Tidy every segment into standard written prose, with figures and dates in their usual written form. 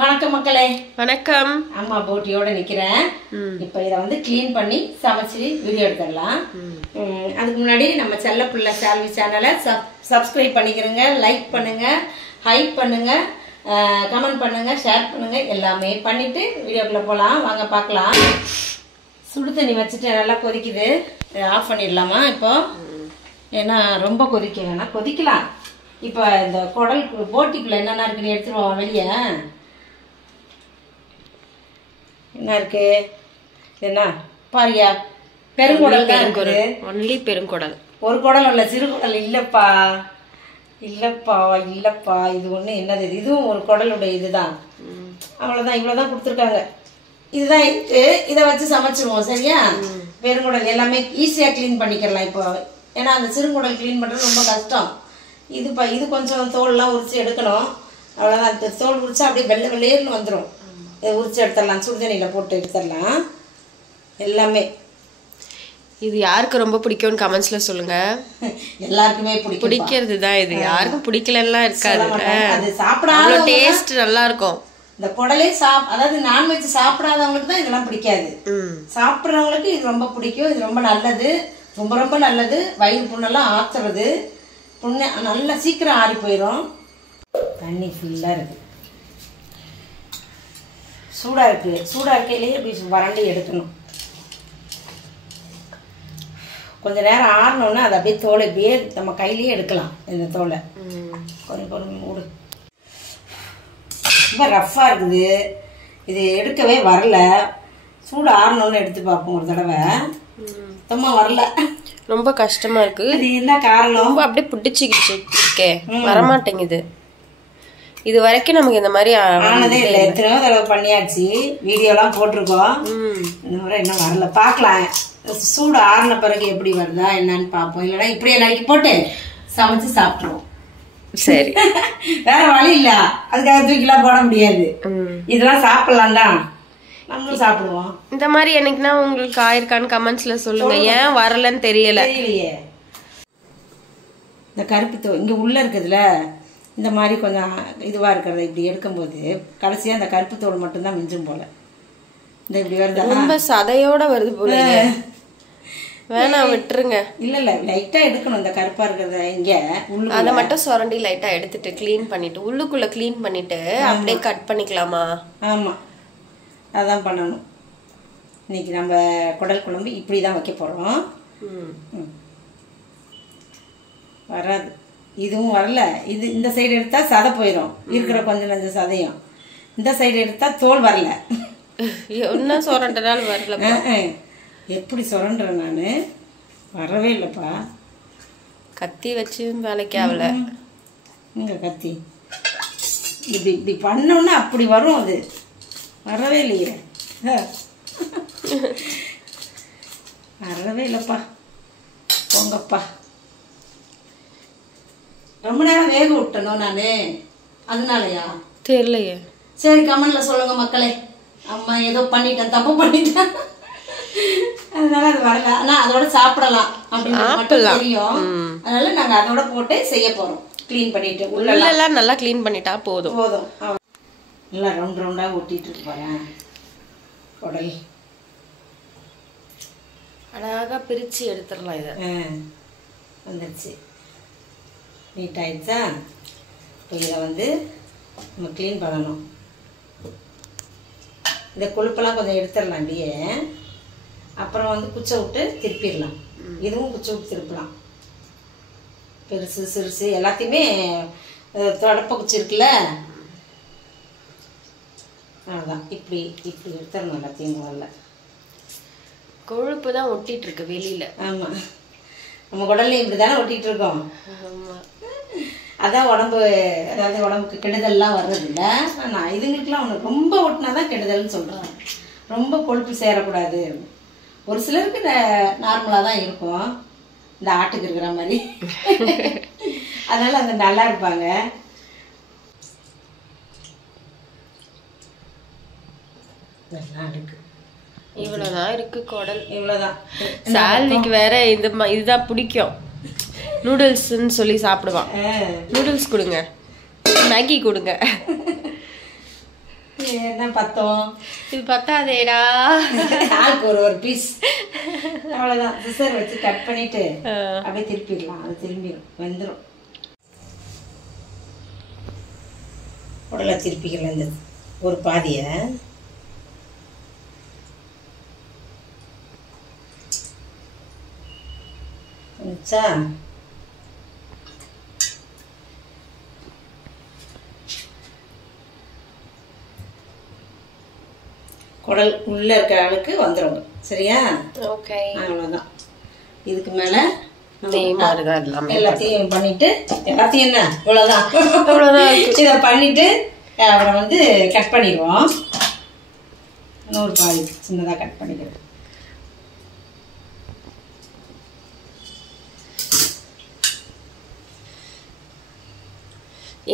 வணக்கம் மக்களே. வணக்கம். அம்மா போட்டியோட நிக்கிறேன். இப்போ இத வந்து க்ளீன் பண்ணி சமைச்சு வீடியோ எடுத்துடலாம். அதுக்கு முன்னாடி நம்ம செல்ல பிள்ளை சால்வி சேனலை சப்ஸ்கிரைப் பண்ணிக்கிறங்க, லைக் பண்ணுங்க, ஹைப் பண்ணுங்க, கமெண்ட் பண்ணுங்க, ஷேர் பண்ணுங்க, எல்லாமே பண்ணிட்டு வீடியோக்குள்ள போலாம். வாங்க பார்க்கலாம். சுடு தண்ணி வச்சுட்டு நல்லா கொதிக்குது. ஆஃப் பண்ணிடலாமா இப்போ? ஏன்னா ரொம்ப கொதிக்க வேணாம், கொதிக்கலாம். இப்போ இந்த குடல் போட்டிக்குள்ள என்னென்ன இருக்குன்னு எடுத்துருவோம் வெளியே. என்ன இருக்கு? என்ன பாரியா? பெருங்குடல் தான் இருக்குது. ஒன்லி பெருங்குடல். ஒரு குடல் இல்ல, சிறு குடல். இல்லப்பா இல்லப்பா இல்லப்பா, இது ஒண்ணு என்னது? இதுவும் ஒரு குடலுடைய இதுதான். அவ்வளவுதான், இவ்வளவுதான் கொடுத்துருக்காங்க. இதுதான் இருக்கு. இதை வச்சு சமைச்சிருவோம். சரியா? பெருங்குடல் எல்லாமே ஈஸியா கிளீன் பண்ணிக்கலாம் இப்போ. ஏன்னா அந்த சிறுங்குடல் கிளீன் பண்றது ரொம்ப கஷ்டம். இது கொஞ்சம் தோல்லாம் உரிச்சு எடுக்கணும். அவ்வளவுதான். தோல் உரிச்சா அப்படியே வெள்ளை வெள்ளையர்னு வந்துடும். உரிச்சு எடுத்துடலாம், சுடுதண்ணியில போட்டு எடுத்துடலாம் எல்லாமே. இது யாருக்கு ரொம்ப பிடிக்கும்னு கமெண்ட்ஸ்ல சொல்லுங்க. எல்லாருக்குமே பிடிக்கிறது தான். இது யாருக்கும் பிடிக்கலன்னா இருக்காது. அது சாப்பிடாத டேஸ்ட் நல்லா இருக்கும். இந்த குடலே அதாவது நான்வெஜ் சாப்பிடாதவங்களுக்கு தான் இதெல்லாம் பிடிக்காது. சாப்பிட்றவங்களுக்கு இது ரொம்ப பிடிக்கும். இது ரொம்ப நல்லது, ரொம்ப ரொம்ப நல்லது. வயிறு புண்ணெல்லாம் ஆத்துறது. புண்ணு நல்லா சீக்கிரம் ஆறி போயிடும். தண்ணி ஃபுல்லாக இருக்கு, சூடாக இருக்கு. சூடாக இருக்கையிலேயே இப்படி வறண்டி எடுக்கணும். கொஞ்ச நேரம் ஆறணும்னா அதை அப்படியே தோலை இப்படியே நம்ம கையிலேயே எடுக்கலாம். இந்த தோலை கொஞ்சம் மூடு. ரொம்ப ரஃப்பாக இருக்குது. இது எடுக்கவே வரல. சூடு ஆறணும்னு எடுத்து பார்ப்போம் ஒரு தடவை. சுத்தமாக வரல, ரொம்ப கஷ்டமா இருக்கு. அது என்ன காரணம்? ரொம்ப அப்படியே பிடிச்சிக்கிச்சு இருக்கே, வரமாட்டேங்குது. இது வரைக்கும் நமக்கு இந்த மாதிரி ஆனதே இல்லை. எத்தனையோ தடவை பண்ணியாச்சு, வீடியோலாம் போட்டிருக்கோம். இந்த முறை இன்னும் வரல. பார்க்கலாம், சூடு ஆறின பிறகு எப்படி வருதா என்னன்னு பார்ப்போம். இல்லைன்னா இப்படியே நறுக்கி போட்டு சமைச்சு சாப்பிட்ருவோம். சரி, வேற வழி இல்ல. அதுக்காக தூக்கிலாம் போட முடியாது. இதெல்லாம் சாப்பிடலாம் தான், நம்மளும் சாப்பிடுவோம். இந்த மாதிரி என்னைக்குன்னா உங்களுக்கு ஆயிருக்கான்னு கமெண்ட்ஸ்ல சொல்லுங்க. ஏன் வரலன்னு தெரியலையே. இந்த கருப்பு இங்க உள்ள இருக்குதுல, இந்த மாதிரி கொஞ்சம் இதுவா இருக்கிறத இப்படி எடுக்கும்போது கடைசியா அந்த கருப்பு தோல் மட்டும்தான் மிஞ்சும் போல. இந்த இப்படி வருது, ரொம்ப சதையோட வருது போல. வேணாம், விட்டுருங்க. இல்ல இல்ல, லைட்டா எடுக்கணும். இந்த கருப்பா இருக்கிறத இங்க அதை மட்டும் சுரண்டி லைட்டா எடுத்துட்டு கிளீன் பண்ணிட்டு உள்ளுக்குள்ள கிளீன் பண்ணிட்டு அப்படியே கட் பண்ணிக்கலாமா? ஆமா, அதான் பண்ணணும். இன்னைக்கு நம்ம குடல் குழம்பு இப்படிதான் வைக்க போறோம். வராது, இதுவும் வரல. இது இந்த சைடு எடுத்தா சதை போயிடும், இருக்கிற கொஞ்சம் கொஞ்சம் சதையும். இந்த சைடு எடுத்தா தோல் வரல. என்ன சுரண்டனாலும் வரல. எப்படி சுரண்டுறேன் நானு? வரவே இல்லப்பா. கத்தி வச்சு வேலைக்கு ஆகல. இங்க கத்தி இப்படி இப்படி பண்ணோன்னா அப்படி வரும். அது வரவே இல்லையே, வரவே இல்லப்பா. போங்கப்பா. ரொம்ப நேரம் வேக விட்டணும் நானு, அதனாலயா தெரியலையே. சரி, கமெண்ட்ல சொல்லுங்க மக்களே. அம்மா ஏதோ பண்ணிட்டேன், தப்பு பண்ணிட்டேன், அதனால அது வரல. ஆனா அதோட சாப்பிடலாம் அப்படின்னு மட்டும் தெரியும். அதனால நாங்க அதோட போட்டு செய்ய போறோம். கிளீன் பண்ணிட்டு உள்ளெல்லாம் நல்லா கிளீன் பண்ணிட்டா போதும். நல்லா ரவுண்ட் ரவுண்டா ஒட்டிட்டு இருக்கு பாருங்க. குடல் அழகா பிரிச்சு எடுத்துடலாம். இதை வந்துருச்சு, நீட் ஆயிடுச்சா? இப்போ இதை வந்து நம்ம கிளீன் பண்ணணும். இந்த கொழுப்பெல்லாம் கொஞ்சம் எடுத்துடலாம் அப்படியே. அப்புறம் வந்து குச்சை விட்டு திருப்பிடலாம். இதுவும் குச்சை விட்டு திருப்பலாம். பெருசு சிறுசு எல்லாத்தையுமே தொடப்ப குச்சி இருக்குல்ல, அதுதான் இப்படி இப்படி எடுத்துடணும் எல்லாத்தையும். முதல்ல கொழுப்பு தான் ஒட்டிட்டு இருக்கு வெளியில. ஆமா, நம்ம குடல்ல இப்படிதானே ஒட்டிட்டு இருக்கோம். அதான் உடம்பு, அதாவது உடம்புக்கு கெடுதல்லாம் வர்றது இல்லை. நான் இதுங்களுக்குலாம் ஒன்று ரொம்ப ஒட்டினாதான் கெடுதல்னு சொல்கிறேன். ரொம்ப கொழுப்பு சேரக்கூடாது. ஒரு சிலருக்கு நார்மலாக தான் இருக்கும், இந்த ஆட்டுக்கு இருக்கிற மாதிரி. அதனால அது நல்லா இருப்பாங்க. இவ்வளவுதான் இருக்கு குடல். இவ்வளவுதான். சால்விக்கு வேற இதுதான் பிடிக்கும். நூடுல்ஸ்ன்னு சொல்லி சாப்பிடுவான். நூடுல்ஸ் கொடுங்க, மேகி கொடுங்க. என்ன பத்தோம், இது பத்தாதேடா. ஆளுக்கு ஒரு பீஸ். அவ்வளோதான். சிசர் வச்சு கட் பண்ணிட்டு அப்படியே திருப்பிடலாம். அது திரும்பிடும், வெந்துடும். உடலை திருப்பிக்கலாம். இந்த ஒரு பாதியை வச்சா குடல் உள்ள இருக்கிற அளவுக்கு வந்துடும். சரியா? ஓகே, அவ்வளோதான். இதுக்கு மேல எல்லாத்தையும் பண்ணிட்டு எல்லாத்தையும் என்ன இவ்வளவுதான் இதை பண்ணிட்டு அப்புறம் வந்து கட் பண்ணிடுவோம். இன்னொரு பாதி சின்னதாக கட் பண்ணிக்கிறேன்.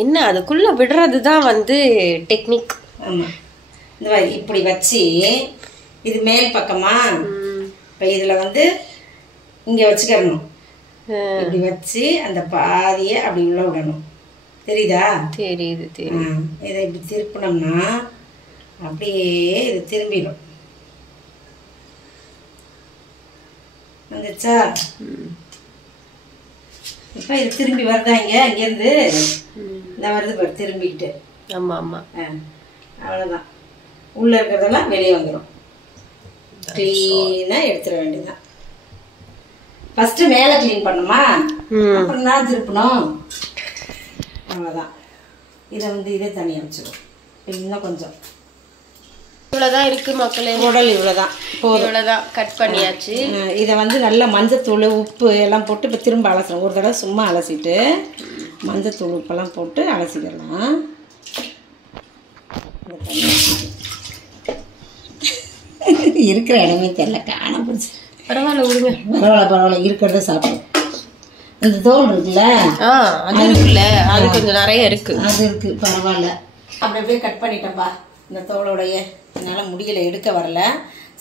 என்ன அதுக்குள்ள விடுறதுதான் வந்து டெக்னிக். ஆமாம், இந்த மாதிரி இப்படி வச்சு இது மேல் பக்கமா, இப்போ இதில் வந்து இங்கே வச்சுக்கிறணும். இப்படி வச்சு அந்த பாதியை அப்படி உள்ள விடணும். தெரியுதா? தெரியுது தெரியுது. இதை இப்படி திருப்பினோம்னா அப்படியே இது திரும்பிடும். வந்துச்சா? இப்போ இது திரும்பி வருதா? இங்கேருந்து இந்த வருது பாரு திரும்பிக்கிட்டு. ஆமாம் ஆமாம். அவ்வளோதான். உள்ளே இருக்கிறதெல்லாம் வெளியே வந்துடும். க்ளீனாக எடுத்துட வேண்டியதுதான். ஃபஸ்ட்டு மேலே க்ளீன் பண்ணுமா, அப்புறம் நான் திருப்பணும். அவ்வளோதான். இதை வந்து இதே தனியாக வச்சுடும். இன்னும் கொஞ்சம் இவ்வளோதான் இருக்கு மக்களே. உடல் இவ்வளோதான் போதும். இவ்வளோதான் கட் பண்ணியாச்சு. இதை வந்து நல்லா மஞ்சத்தூள் உப்பு எல்லாம் போட்டு இப்போ திரும்ப அலசணும். ஒரு தடவை சும்மா அலசிட்டு மஞ்சத்தூள் உப்பெல்லாம் போட்டு அலசிக்கலாம். இருக்கிற இடமே தெரியல, காண போச்சு. பரவாயில்ல விடுங்க. பரவாயில்ல இருக்கிறத சாப்பிடும். இந்த தோல் இருக்குல்ல, அது இருக்குல்ல, அது கொஞ்சம் நிறைய இருக்கு. அது இருக்கு, பரவாயில்ல. அப்படி அப்படியே கட் பண்ணிட்டேன்ப்பா. இந்த தோலோடைய என்னால் முடியலை, எடுக்க வரல.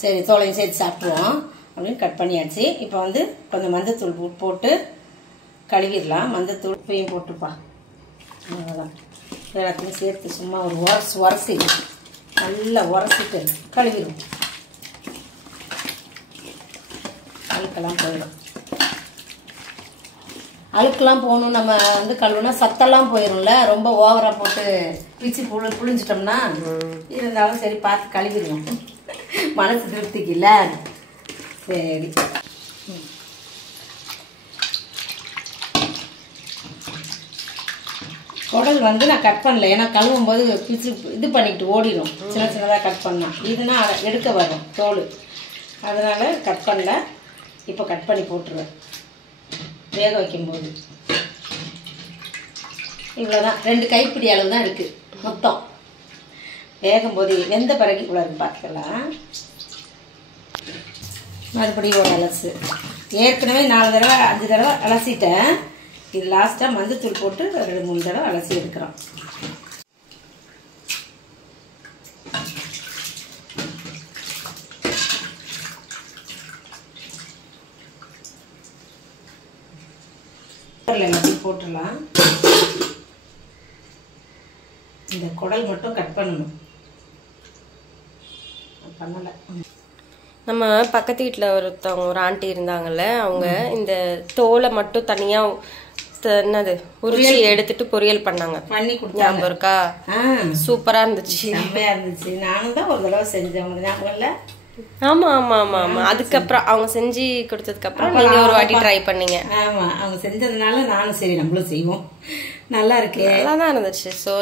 சரி தோலையும் சேர்த்து சாப்பிடுவோம் அப்படின்னு கட் பண்ணியாச்சு. இப்போ வந்து கொஞ்சம் மஞ்சத்தூள் போட்டு கழுவிடலாம். மஞ்சத்தூள் உப்பையும் போட்டுப்பா. அவ்வளோதான். எல்லாத்தையும் சேர்த்து சும்மா ஒரு உரசி நல்லா உரசிட்டு கழுவிடும். அழுக்கெல்லாம் போயிடும். அழுக்கெல்லாம் போகணும். நம்ம வந்து கழுவுனா சத்தெல்லாம் போயிடும்ல. ரொம்ப ஓவராக போட்டு பிச்சு புழிஞ்சிட்டோம்னா இருந்தாலும் சரி பார்த்து கழுவிடுவோம். மனசு திருப்திக்கு இல்லை. சரி, குடல் வந்து நான் கட் பண்ணல. ஏன்னா கழுவும் போது பிச்சு இது பண்ணிட்டு ஓடிடும். சின்ன சின்னதாக கட் பண்ணால் இதுனா எடுக்க வரும் தோல். அதனால் கட் பண்ணல. இப்போ கட் பண்ணி போட்டுருவேன் வேக வைக்கும்போது. இவ்வளோதான், 2 கைப்பிடி அளவு தான் இருக்குது மொத்தம். வேகும்போது வெந்த பிறகு இவ்வளோ இருக்கு பார்த்துக்கலாம். மறுபடியும் ஒரு அலசு. ஏற்கனவே 4 தடவை 5 தடவை அலசிட்டேன். இது லாஸ்ட்டாக மஞ்சத்தூள் போட்டு 2-3 தடவை அலசி எடுக்கிறோம். எல்லாத்தையும் போட்டுடலாம். இந்த குடல் மட்டும் கட் பண்ணணும். பண்ணலை. நம்ம பக்கத்து வீட்டில் ஒருத்தவங்க ஒரு ஆண்டி இருந்தாங்கல்ல, அவங்க இந்த தோலை மட்டும் தனியாக என்னது உரிச்சி எடுத்துட்டு பொரியல் பண்ணாங்க. பண்ணி கொடுத்தாங்க. ஞாபகம் இருக்கா? சூப்பராக இருந்துச்சு, செம்மையாக இருந்துச்சு. நானும் தான் ஒரு தடவை செஞ்சேன், ஞாபகம் இல்லை? ஆமா ஆமா ஆமா ஆமா. அதுக்கப்புறம் அவங்க செஞ்சு கொடுத்ததுக்கு அப்புறம் நீங்க ஒரு வாட்டி ட்ரை பண்ணீங்க. ஆமா, அவங்க செஞ்சதுனால நானும் சரி நம்மளும் செய்வோம். நல்லா இருக்கு, நல்லா தான் இருந்துச்சு. ஸோ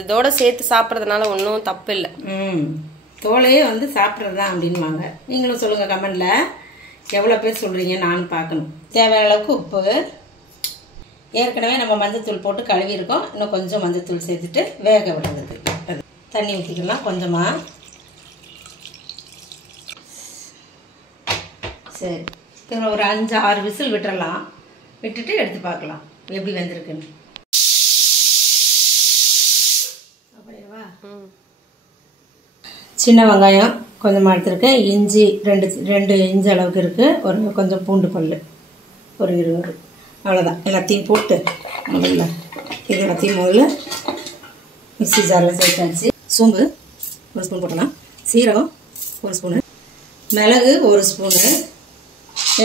இதோட சேர்த்து சாப்பிட்றதுனால ஒன்றும் தப்பு இல்லை. தோலையே வந்து சாப்பிட்றது தான் அப்படின்வாங்க. நீங்களும் சொல்லுங்க கமெண்ட்ல எவ்வளோ பேர் சொல்றீங்க, நானும் பார்க்கணும். தேவையான அளவுக்கு உப்பு. ஏற்கனவே நம்ம மஞ்சத்தூள் போட்டு கழுவி இருக்கோம். இன்னும் கொஞ்சம் மஞ்சத்தூள் சேர்த்துட்டு வேக விடுறதுக்கு தண்ணி ஊற்றிக்கலாம் கொஞ்சமா. சரி, இதில் ஒரு 5-6 விசில் விட்டுறலாம். விட்டுட்டு எடுத்து பார்க்கலாம் எப்படி வெந்திருக்குன்னு. சின்ன வெங்காயம் கொஞ்சமாக எடுத்துருக்கேன். இஞ்சி 2 இஞ்சி அளவுக்கு இருக்குது. ஒரு கொஞ்சம் பூண்டு பல் ஒரு 20. அவ்வளோதான். எல்லாத்தையும் போட்டு முதல்ல இது எல்லாத்தையும் முதல்ல மிக்ஸி ஜாரில் சேர்த்தாச்சு. சோம்பு 1 ஸ்பூன் போட்டுக்கலாம். சீரகம் 1 ஸ்பூனு, மிளகு 1 ஸ்பூனு.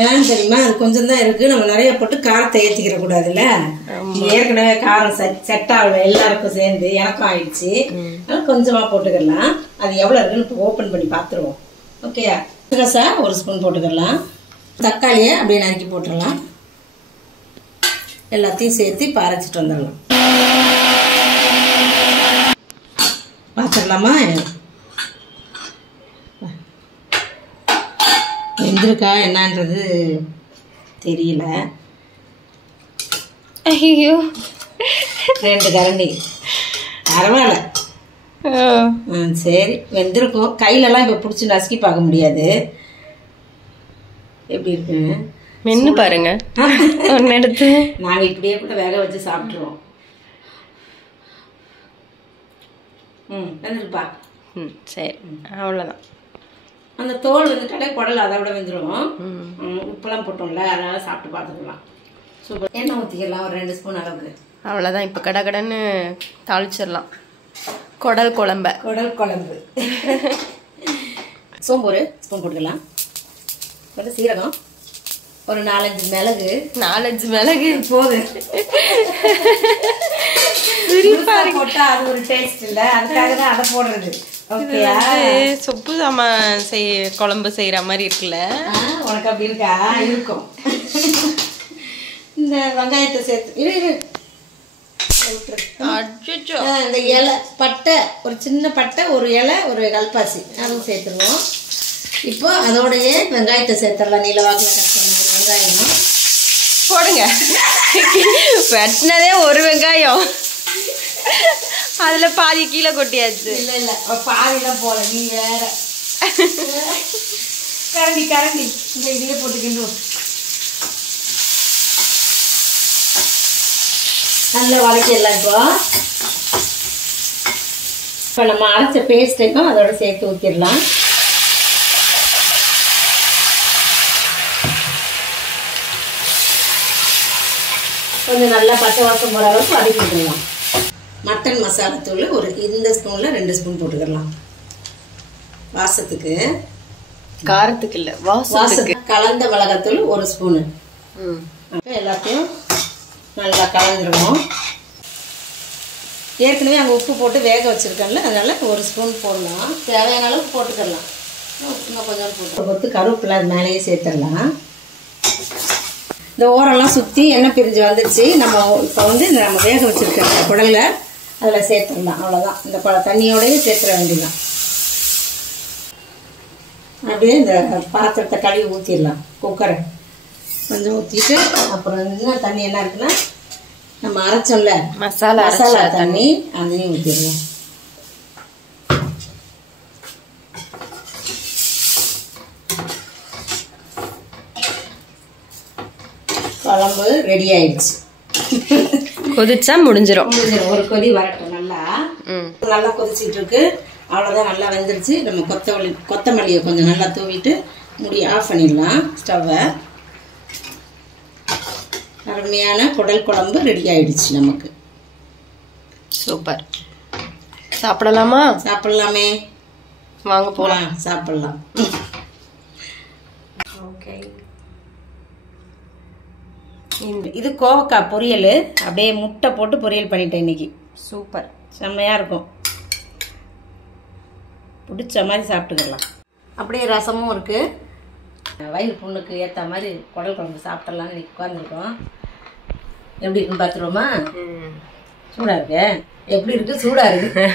ஏன்னு தெரியுமா, அது கொஞ்சம் தான் இருக்குது, நம்ம நிறைய போட்டு காரத்தை ஏற்றிக்கிற கூடாதுல்ல. ஏற்கனவே காரம் செட் ஆகல எல்லாருக்கும் சேர்ந்து, எனக்கும் ஆயிடுச்சு. அதனால கொஞ்சமாக போட்டுக்கலாம். அது எவ்வளோ இருக்குன்னு இப்போ ஓப்பன் பண்ணி பார்த்துருவோம். ஓகேயா? கசா 1 ஸ்பூன் போட்டுக்கலாம். தக்காளியை அப்படியே நறுக்கி போட்டுடலாம். எல்லாத்தையும் சேர்த்து இப்போ அரைச்சிட்டு வந்துடலாம். பார்த்துடலாமா? வெந்திருக்கா என்னன்றது தெரியல. ஐயோ 2 கரண்டி பரவாயில்ல. சரி வெந்திருக்கும். கையிலலாம் இப்போ பிடிச்சி நசுக்கி பார்க்க முடியாது. எப்படி இருக்கு மென்னு பாருங்க. ஒன்று எடுத்து நாங்கள் இப்படியே கூட வேக வச்சு சாப்பிட்ருவோம். வெந்திருப்பா. சரி அவ்வளோதான். அந்த தோல் வந்துட்டாலே குடல் அதை விட வெந்துடும். உப்பெல்லாம் போட்டோம்ல, அதனால சாப்பிட்டு பார்த்துக்கலாம். சூப்பர். எண்ணெய் ஊற்றிக்கலாம் ஒரு 2 ஸ்பூன் அளவுக்கு. அவ்வளோதான். இப்போ கடகடன்னு தாளிச்சிடலாம் குடல் குழம்பு. சோம்பு 1 ஸ்பூன் போட்டுக்கலாம். கொஞ்சம் சீரகம், ஒரு 4-5 மிளகு. 4-5 மிளகு போதும். போட்டா அது ஒரு டேஸ்ட் இல்லை, அதுக்காக தான் அதை போடுறது. ஓகேயா? சொப்பு சாமான் குழம்பு செய்யற மாதிரி இருக்குல்ல. உனக்கு அப்படி இருக்கா? இருக்கும். இந்த வெங்காயத்தை சேர்த்து இந்த இலை பட்டை, ஒரு சின்ன பட்டை, ஒரு இலை, ஒரு கல்பாசி, அதுவும் சேர்த்துருவோம். இப்போ அதோடைய வெங்காயத்தை சேர்த்துடலாம். நீளவாக்கில் கட் பண்ண ஒரு வெங்காயம் போடுங்க. வெட்டினதே ஒரு வெங்காயம், அதுல பாதி கீழே கொட்டியாச்சு. இல்ல பாதிலாம் போல, நீ வேற. கரண்டி இந்த இதையே போட்டுக்கின்றோம். நல்லா வதக்கிடலாம். இப்போ நம்ம அரைச்ச பேஸ்ட்டையும் அதோட சேர்த்து ஊற்றிடலாம். கொஞ்சம் நல்லா பச்சை வாசம் போகிற அளவுக்கு வதக்கி விட்டுடலாம். மட்டன் மசாலா தூள் இந்த ஸ்பூனில் 2 ஸ்பூன் போட்டுக்கலாம். வாசத்துக்கு, காரத்துக்கு இல்லை, வாசத்துக்கு. கலந்த மிளகாத்தூள் 1 ஸ்பூனு. எல்லாத்தையும் நல்லா கலந்துருவோம். ஏற்கனவே அங்கே உப்பு போட்டு வேக வச்சுருக்கேன்ல, அதனால 1 ஸ்பூன் போடலாம். தேவையான அளவுக்கு போட்டுக்கலாம். இன்னும் கொஞ்சம் போட்டு கொத்து கருவேப்பிலை அது மேலேயே சேர்த்துடலாம். இந்த ஓரெல்லாம் சுற்றி எண்ணெய் பிரிஞ்சு வந்துடுச்சு. நம்ம இப்போ வந்து நம்ம வேக வச்சுருக்க குடலை அதில் சேர்த்துடலாம். அவ்வளோதான். இந்த தண்ணியோடய சேர்த்துட வேண்டியதான். அப்படியே இந்த பாத்திரத்தை கழுவி ஊற்றிடலாம். குக்கரை கொஞ்சம் ஊற்றிட்டு, அப்புறம் இன்னும் தண்ணி என்ன இருக்குன்னா நம்ம அரைச்சோம்ல மசாலா தண்ணி, அதையும் ஊற்றிடலாம். குழம்பு ரெடி ஆயிடுச்சு. கொதிச்சா முடிஞ்சிடும். ஒரு கொதி வரட்டும். நல்லா கொதிச்சுட்டு இருக்கு. அவ்வளோதான், நல்லா வெந்துருச்சு. நம்ம கொத்தமல்லியை கொஞ்சம் நல்லா தூவிட்டு முடி ஆஃப் பண்ணிடலாம் ஸ்டவ்வை. அருமையான குடல் குழம்பு ரெடி ஆயிடுச்சு நமக்கு. சூப்பர். சாப்பிடலாமா? சாப்பிடலாமே, வாங்க போலாம். சாப்பிடலாம். ஓகே, இது கோவக்காய் பொரியல். அப்படியே முட்டை போட்டு பொரியல் பண்ணிட்டேன் இன்னைக்கு. சூப்பர், செம்மையாக இருக்கும். பிடிச்ச மாதிரி சாப்பிட்டுக்கலாம். அப்படியே ரசமும் இருக்குது. வயிறு புண்ணுக்கு ஏற்ற மாதிரி குடல் குழம்பு சாப்பிட்றலான்னு இன்னைக்கு உட்காந்துருக்கோம். எப்படி இருக்குன்னு பார்த்துருவோமா? சூடாக இருக்கு. எப்படி இருக்கு? சூடாக இருக்கு.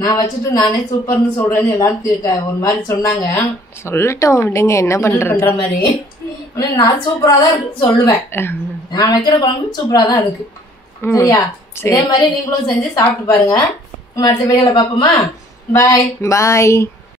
நான் வச்சுட்டு நானே சூப்பர்னு சொல்றேன்னு எல்லாரும் ஒரு மாதிரி சொன்னாங்க. சொல்லட்டும் விடுங்க, என்ன பண்ற மாதிரி. நான் சூப்பரா தான் இருக்கு சொல்லுவேன். நான் வைக்கிற குழம்பு சூப்பரா தான் இருக்கு. சரியா? இதே மாதிரி நீங்களும் செஞ்சு சாப்பிட்டு பாருங்க. நம்ம அடுத்த வீடியோல பாப்போமா? பாய் பாய்.